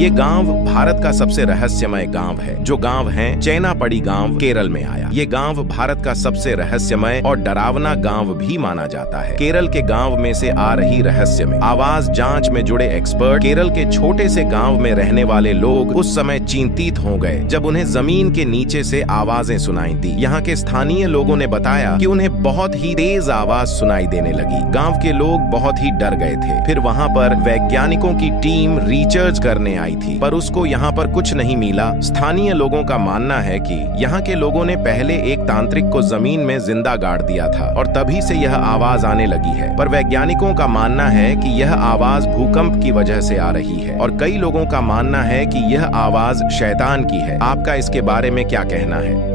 ये गांव भारत का सबसे रहस्यमय गांव है। जो गांव है चेनापड़ी गांव, केरल में आया। ये गांव भारत का सबसे रहस्यमय और डरावना गांव भी माना जाता है। केरल के गांव में से आ रही रहस्यमय आवाज जांच में जुड़े एक्सपर्ट केरल के छोटे से गांव में रहने वाले लोग उस समय चिंतित हो गए जब उन्हें जमीन के नीचे से आवाजें सुनाई दी। यहाँ के स्थानीय लोगों ने बताया कि उन्हें बहुत ही तेज आवाज सुनाई देने लगी। गांव के लोग बहुत ही डर गए थे। फिर वहाँ पर वैज्ञानिकों की टीम रिसर्च करने आई थी, पर उसको यहाँ पर कुछ नहीं मिला। स्थानीय लोगों का मानना है कि यहाँ के लोगों ने पहले एक तांत्रिक को जमीन में जिंदा गाड़ दिया था और तभी से यह आवाज आने लगी है। पर वैज्ञानिकों का मानना है कि यह आवाज भूकंप की वजह से आ रही है और कई लोगों का मानना है कि यह आवाज शैतान की है। आपका इसके बारे में क्या कहना है?